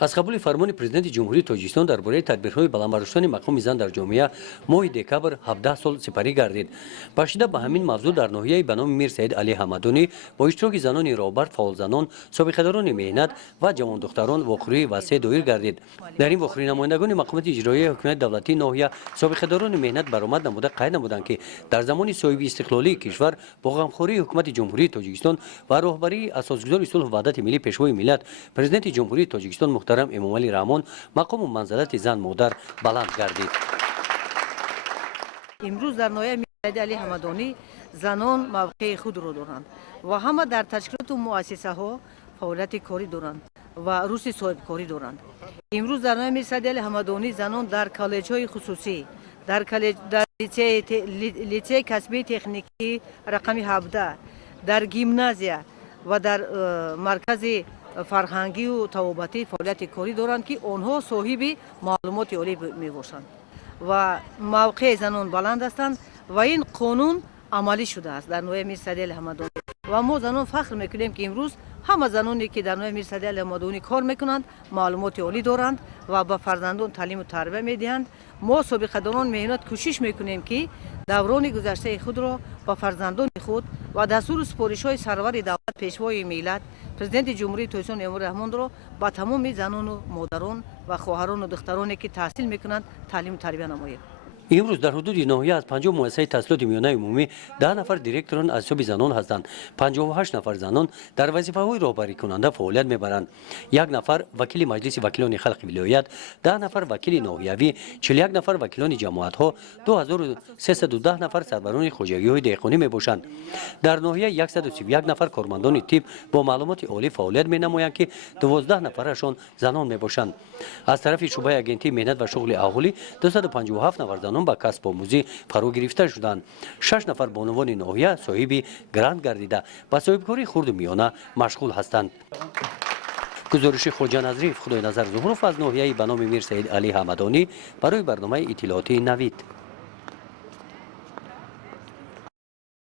از قبول فرمان پرزیدنت جمهوری تاجیکستان درباره تدبیرهای بلندبرداشتن مقام زن در جامعه ماه دکبر 17 سال سپری گردید. باشیده به همین موضوع در ناحیه به نام میر سید علی حمدانی با اشتراک زنان رابرت فعال زنان، سابقه‌داران مهنت و جوان دختران واخوری وسیع دایر گردید. در این واخوری نمایندگان مقامات اجرایی حکومت دولتی ناحیه سابقه‌داران مهنت برآمد نموده قید نمودند که در زمان صاحب استقلالی کشور با غمخوری حکومت جمهوری تاجیکستان و راهبری اساسگذار صلح و وحدت ملی پیشوای ملت پرزیدنت جمهوری تاجیکستان محترم امامعلی رحمان مقام و منزلت زن مادر بلند گردید. امروز در ناحیه میر سید علی حمدانی زنان موقع خود را دارند و همه در تشکیلات و مؤسسه ها فعالیت کاری دارند و روز صاحب کاری دارند. امروز در ناحیه میر سید علی حمدانی زنان در کالج های خصوصی، در لیسه کسبی تکنیکی رقم 17، در گیمنازیا و در مرکز فرهنگی و توابطی فعالیت کاری دارند که آنها صاحب معلومات عالی می باشند و موقع زنان بلند هستند و این قانون عملی شده است در ناحیه میر سید علی حمدانی و ما زنان فخر میکنیم که امروز همه زنانی که در ناحیه میر سید علی حمدانی کار میکنند معلومات عالی دارند و به فرزندان تعلیم و تربیت میدهند. ما سابقه‌داران مهنت کوشش میکنیم که دوران گذشته خود را با فرزندان خود و دستور سپارش های سرور دولت پیشوای ملت پرزیدنت جمهوری تاجیکستان امامعلی رحمان را با تمام زنان و مادران و خواهران و دخترانی که تحصیل میکنند تعلیم و تربیت نماید. امروز در حدود ناحیه از 50 مؤسسه تحصیلات میانه عمومی 10 نفر دیرکتوران از حساب زنان هستند. 58 نفر زنان در وظیفه‌های راهبری کننده فعالیت میبرند. 1 نفر وکیل مجلس وکیلان خلق ولایت، 10 نفر وکیل ناحیوی، 41 نفر وکیلان جماعت‌ها، 2310 نفر سربران خوجگی‌های دهقانی میباشند. در ناحیه 131 نفر کارمندان تیپ با معلومات عالی فعالیت مینمایند که 12 نفرشان زنان میباشند. از طرف شعبه اگنتی مهنت و شغل اهالی 257 نفر زنان با کسب آموزی فرا گرفته شدند. 6 نفر بانوان ناحیه صاحب گرانت گردیده و صاحبکاری خرد میانه مشغول هستند. گزارش خواجه نظریف خدای نظر ظهروف از ناحیه به نام میر سید علی حمدانی برای برنامه اطلاعاتی نوید.